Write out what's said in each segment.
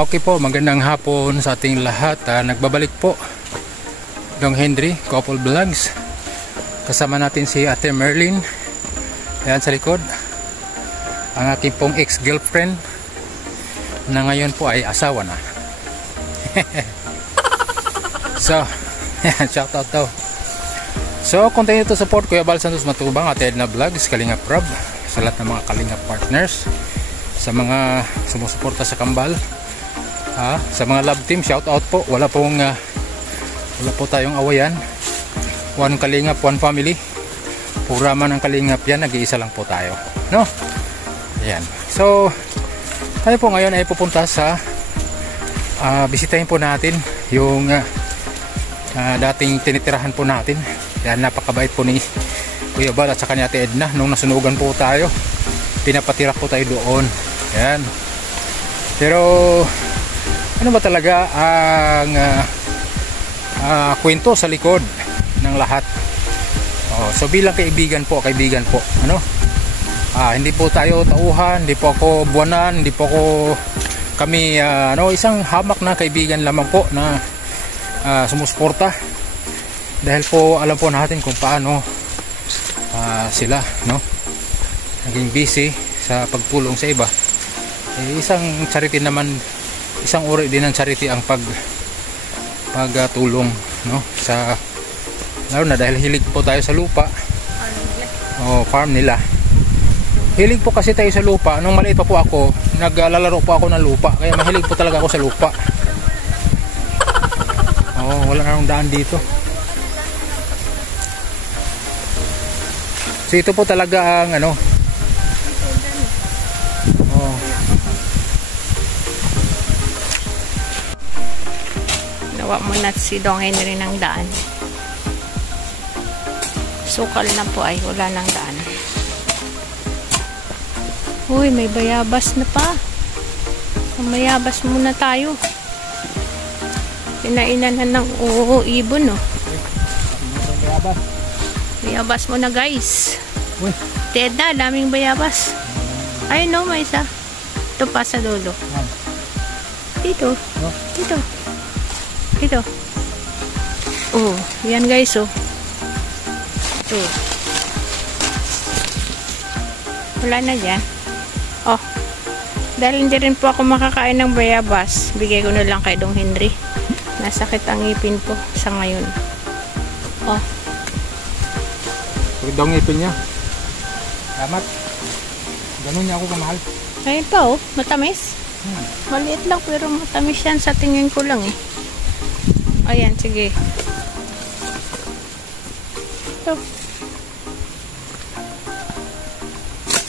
Okay po, magandang hapon sa ating lahat. Nagbabalik po Dong Henry, Couple Vlogs. Kasama natin si Ate Merlin. Ayan sa likod. Ang aking pong ex-girlfriend na ngayon po ay asawa na. So, shout out daw. So, continue to support Kuya Bal Santos Matubang, Ate Edna Vlogs, Kalinga Prab, sa lahat ng mga Kalinga partners, sa mga sumusuporta sa Kambal, sa mga love team, shout out po. Wala po tayong awayan. One Kalingap, one family. Programa ng Kalingap yan, nag-iisa lang po tayo, no? Ayan. So, tayo po ngayon ay pupunta sa bisitahin po natin yung dating tinitirahan po natin. Yan, napakabait po ni Kuya Bal at saka ni Ate Edna. Nung nasunugan po tayo, pinapatira po tayo doon. Yan. Pero ano ba talaga ang kwento sa likod ng lahat? So bilang kaibigan po, ano? Hindi po tayo tauhan, hindi po ako buwanan, hindi po ako kami isang hamak na kaibigan lamang po na sumusuporta. Dahil po alam po natin kung paano sila, no? Naging busy sa pagtulong sa iba. Isang charity naman, isang uri din ng charity ang pagtulong, no? Sa lalo na dahil hilig po tayo sa lupa. Farm nila. Hilig po kasi tayo sa lupa. Nung maliit pa po ako, naglalaro po ako ng lupa. Kaya mahilig po talaga ako sa lupa. Wala na akong daan dito. So ito po talaga ang Nawa mo na si Dong Henry ng daan. Sukal na po ay wala ng daan. Uy, may bayabas na pa. Mayabas muna tayo. Pinainanan ng ibon, no? Bayabas muna, guys. Teda, daming bayabas. Ay, no, may isa. Ito pa sa dulo. Dito. Dito. Dito. Yan, guys, ito. Wala na dyan. Dahil hindi rin po ako makakain ng bayabas, bigay ko na lang kay Dong Henry. Nasakit ang ngipin po sa ngayon. Sakit daw ngipin niya. Salamat. Ganun niya ako kamahal. Ayun pa, matamis. Maliit lang pero matamis yan sa tingin ko lang, Ayan, sige. Ito.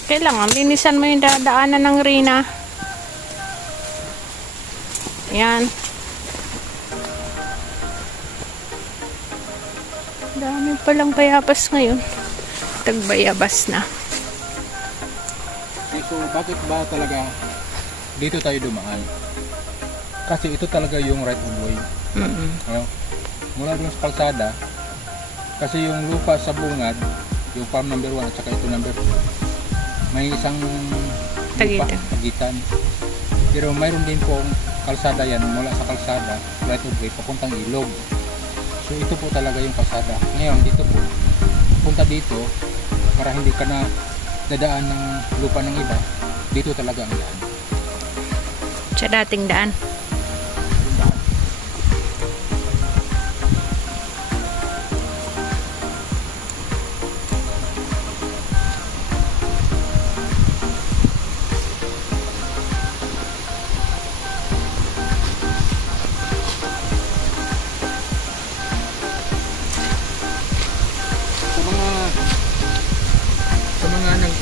Kailangan linisan mo yung dadaanan ng Rina. Ayan. Dami palang bayabas ngayon. Tagbayabas na. So bakit ba talaga dito tayo dumaan? Kasi ito talaga yung right of way. Mula dun sa kalsada. Kasi yung lupa sa bungad, yung farm number 1 at saka ito number 2, may isang lupa, pagitan. Pero mayroon din pong kalsada yan, mula sa kalsada, right of way, papuntang ilog. So ito po talaga yung kalsada. Ngayon, dito po, punta dito, para hindi ka na dadaan ng lupa ng iba, dito talaga ang daan. Sa dating daan.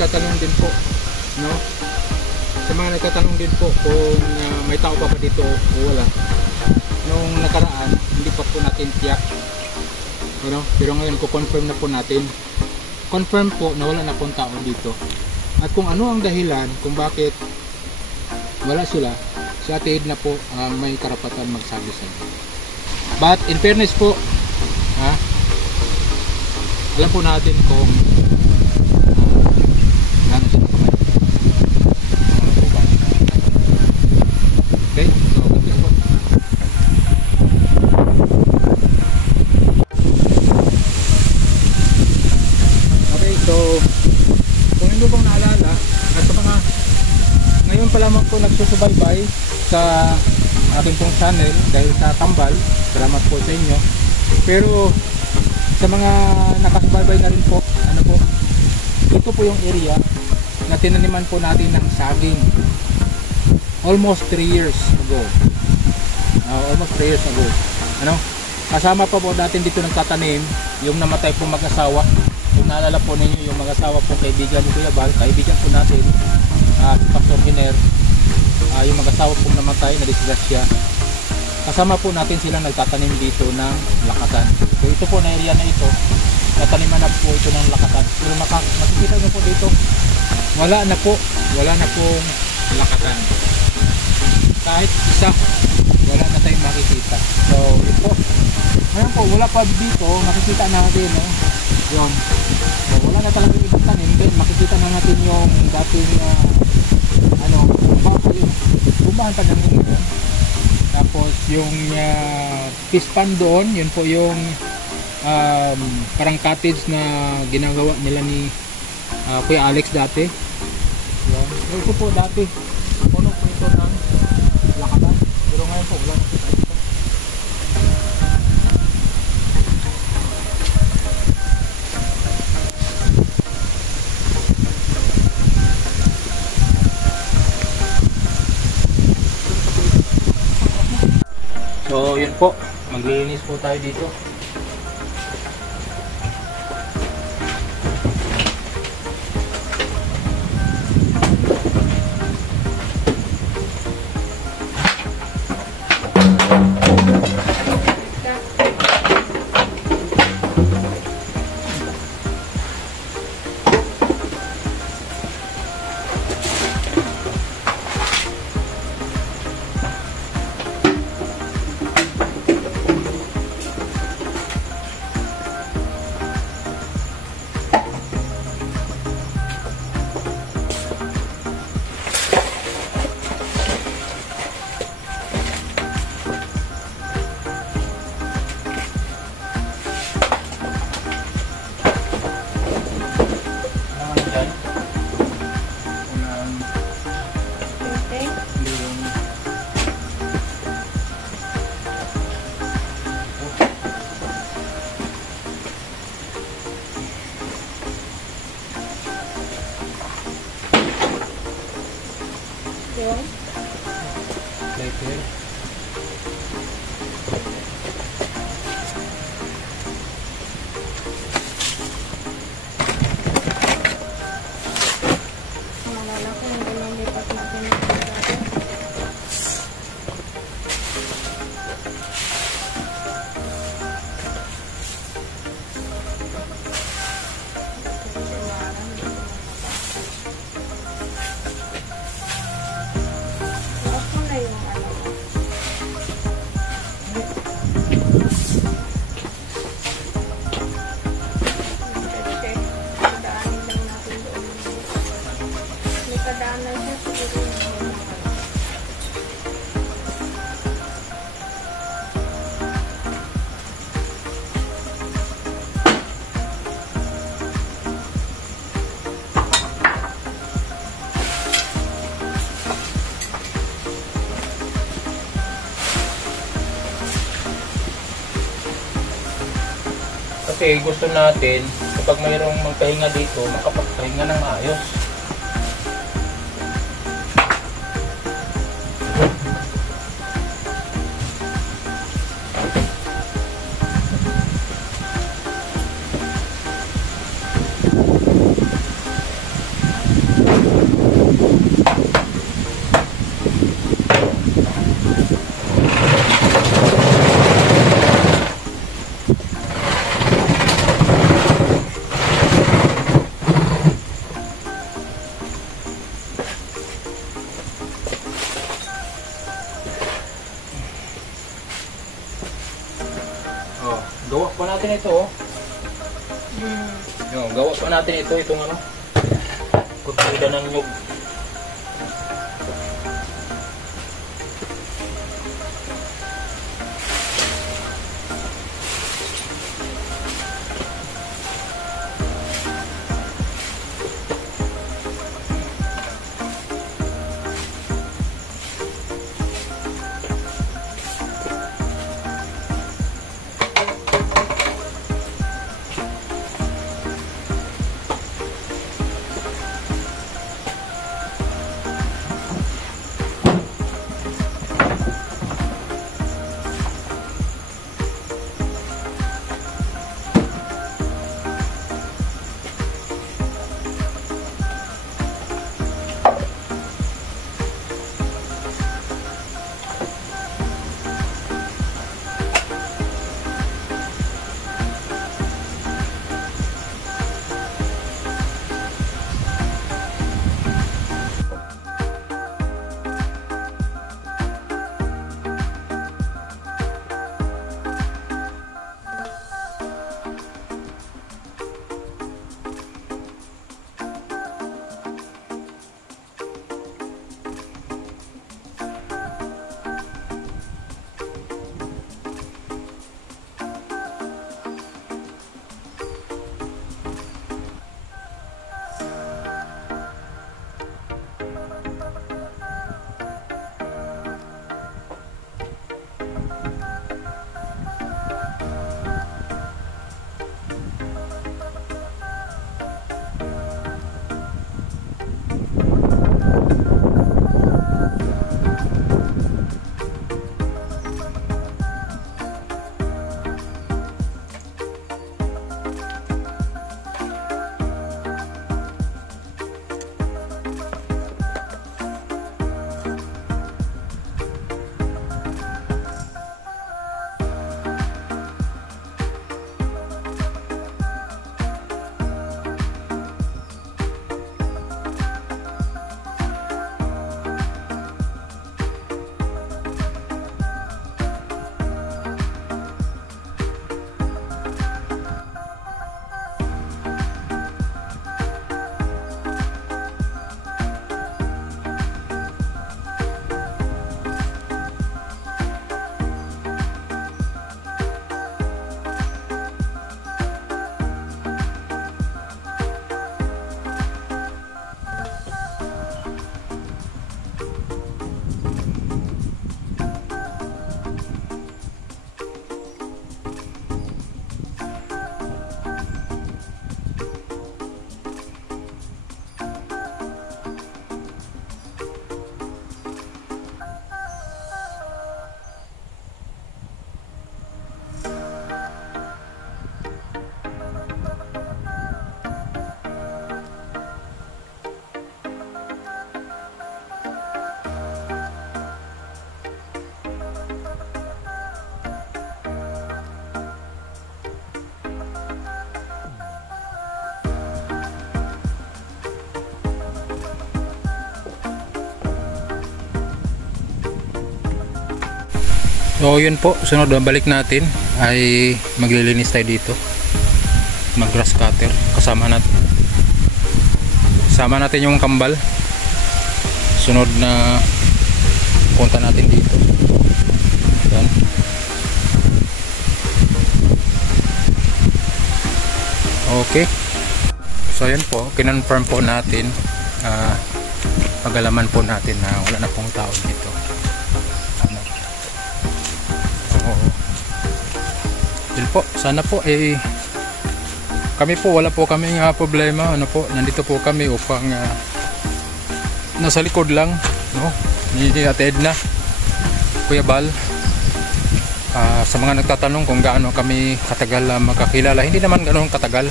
Nagtatanong din po, no? Sa mga nagtatanong din po kung may tao pa dito o wala. Nung nakaraan, hindi pa po natin tiyak, pero ngayon ko-confirm na po natin. Confirm po na wala na pong tao dito. At kung ano ang dahilan kung bakit wala sila, si Ate Edna po ang may karapatan magsabi sa inyo. But in fairness po, alam po natin kung okay, so sa ating pong channel dahil sa tambal. Salamat po sa inyo. Pero sa mga nakasubaybay na rin po, ano po, ito po yung area na tinaniman po natin ng saging almost 3 years ago. Almost 3 years ago. Ano? Kasama pa po natin dito nagtatanim yung namatay pong mag-asawa. Kung naalala po ninyo yung mag-asawa po kaibigan ni Kuya Bal, kaibigan po natin, si Pastor Hiner, yung mag-asawa pong namatay na disgrasya. Kasama po natin silang nagtatanim dito ng lakatan. So ito po na area na ito, nataniman na po ito ng lakatan. Pero makikita nyo po dito, wala na pong lakatan. Kahit isa, wala na tayong makikita. So ito, ngayon po, wala pa dito, makikita natin, no? Yun. So, wala na talaga ibang tanim, then makikita na natin yung dating, bumahan pa namin yun. Tapos yung fish pond doon, yun po yung parang cottage na ginagawa nila ni Kuya Alex dati. Yan. Ito po dati, puno po ito ng lakatan. Pero ngayon po, wala na po tayo. So yun po, maglilinis po tayo dito. Kasi gusto natin kapag mayroong magpahinga dito, makapagpahinga ng maayos. Gawa pa natin ito, oh. Yung, gawa pa natin ito, itong ano, kutsida ng nyug. So yun po, sunod na balik natin ay maglilinis tayo dito, mag grass cutter. Kasama natin yung kambal. Sunod na punta natin dito. Yan. Okay, so yan po, kinonfirm po natin, pag-alaman po natin na wala na pong tao dito. Yun po, sana po kami po, wala po kaming problema. Nandito po kami upang nasa likod lang, no? Ni Ate Edna, Kuya Bal. Sa mga nagtatanong kung gaano kami katagal magkakilala, hindi naman ganoon katagal,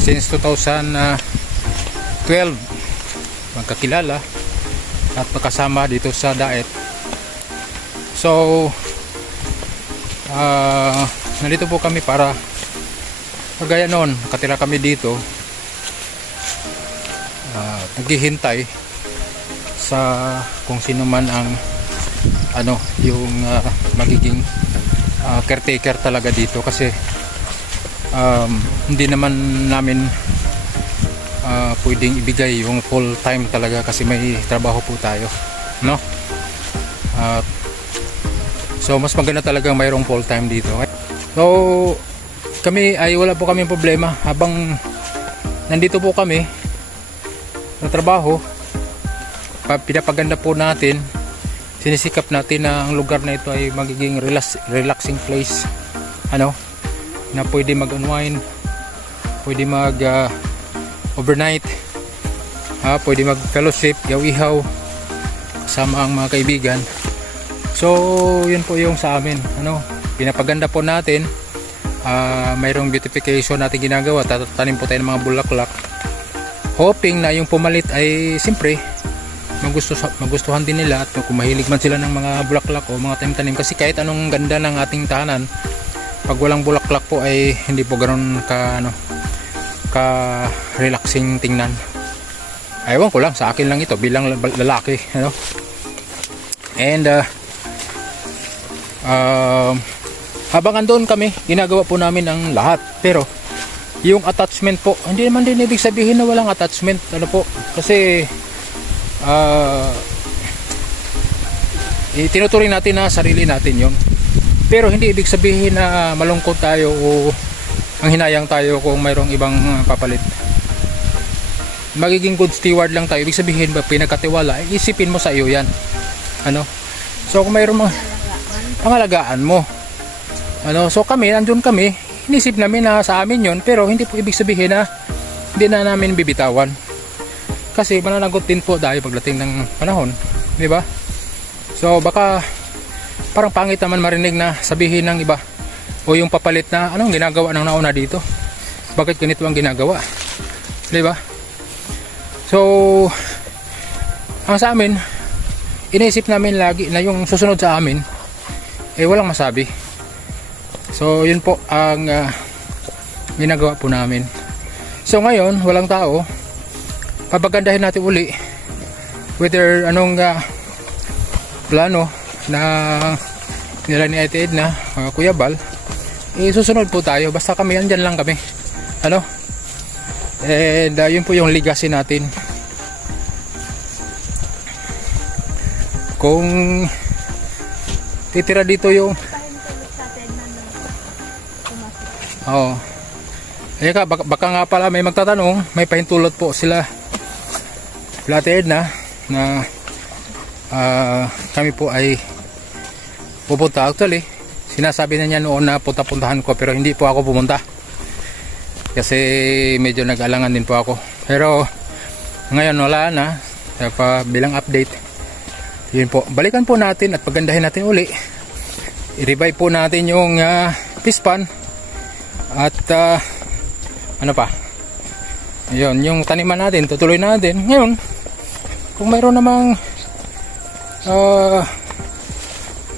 since 2012 magkakilala at magkasama dito sa Daet. So nandito po kami para kagaya noon, katira kami dito, naghihintay sa kung sino man ang yung magiging caretaker talaga dito, kasi hindi naman namin pwedeng ibigay yung full time talaga kasi may trabaho po tayo, no? So mas maganda talagang mayroong full time dito. So kami ay wala po kaming problema habang nandito po kami na trabaho. Pinapaganda po natin, sinisikap natin na ang lugar na ito ay magiging relaxing place, na pwede mag-unwind, pwede mag overnight, pwede mag fellowship, yaw-ihaw kasama ang mga kaibigan. So yun po yung sa amin, pinapaganda po natin. Mayroong beautification natin ginagawa, tatanim po tayo ng mga bulaklak, hoping na yung pumalit ay siyempre magustuhan din nila, at kung mahilig man sila ng mga bulaklak o mga tanim-tanim, kasi kahit anong ganda ng ating tahanan, pag walang bulaklak po ay hindi po ganoon ka relaxing tingnan. Ewan ko lang, sa akin lang ito bilang lalaki, and habang andun kami, ginagawa po namin ang lahat. Pero yung attachment po, hindi naman din ibig sabihin na walang attachment, kasi tinuturing natin na sarili natin yun. Pero hindi ibig sabihin na malungkot tayo o ang hinayang tayo kung mayroong ibang papalit. Magiging good steward lang tayo. Ibig sabihin ba pinagkatiwala, isipin mo sa iyo yan, so kung mayroong pangalagaan mo, so kami, andun kami, inisip namin na sa amin yon, pero hindi po ibig sabihin na hindi na namin bibitawan, kasi mananagot din po dahil pagdating ng panahon, di ba? So baka parang pangit naman marinig na sabihin ng iba o yung papalit na anong ginagawa ng nauna dito, bakit ganito ang ginagawa, di ba? So ang sa amin, inisip namin lagi na yung susunod sa amin walang masabi. So yun po ang ginagawa po namin. So ngayon walang tao, papagandahin natin uli whether anong plano na nila ni Ate Edna, Kuya Bal, susunod po tayo, basta kami andyan lang kami, and yun po yung legacy natin. Kung titira dito yung baka nga pala may magtatanong, may pahintulot po sila Ate Edna na kami po ay pupunta. Actually sinasabi na niya noon na puntahan ko, pero hindi po ako pumunta kasi medyo nag-alangan din po ako. Pero ngayon wala na, bilang update, yun po, balikan po natin at pagandahin natin uli, i-revive po natin yung pispan at yun, yung taniman natin tutuloy natin. Ngayon kung mayroon namang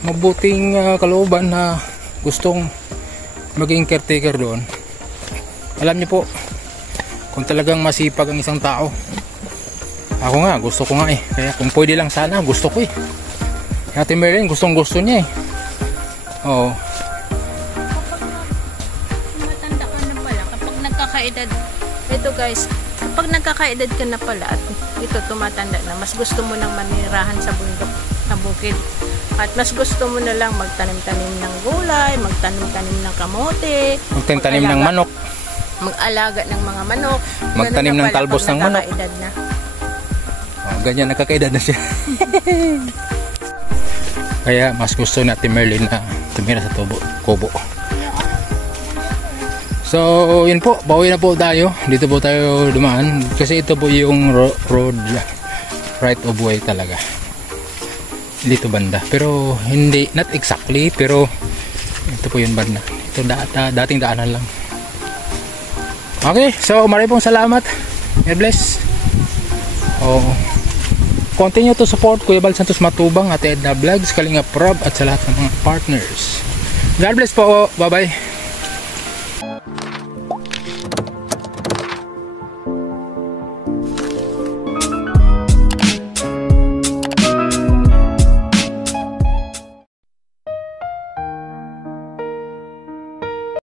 mabuting kalooban na gustong maging caretaker doon, alam niyo po, kung talagang masipag ang isang tao, ako nga gusto ko nga kaya kung pwede lang sana gusto ko Ate Merlin, gustong gusto niya eh. Oo. Matanda ka na pala, kapag nagkakaedad, ito guys, kapag nagkakaedad ka na pala at ito tumatanda na, mas gusto mo nang manirahan sa bundok, sa bukid. At mas gusto mo na lang magtanim-tanim ng gulay, magtanim-tanim ng kamote, Magtanim ng manok. mag-alaga ng mga manok, Magtanim ng talbos ng manok. Na. Oh, ganyan, nakakaedad na siya. Kaya mas gusto natin Merlin na tumira sa kubo. So yun po, bawi na po tayo. Dito po tayo dumaan kasi ito po yung road right of way talaga dito banda, pero hindi, not exactly, pero ito po yung banda. Ito dating daanan lang. Okay, so maraming pong salamat. God bless. Continue to support Kuya Bal Santos Matubang, Ate Edna Vlogs, Kalingap Rob, at sa lahat ng mga partners. God bless po. Bye bye.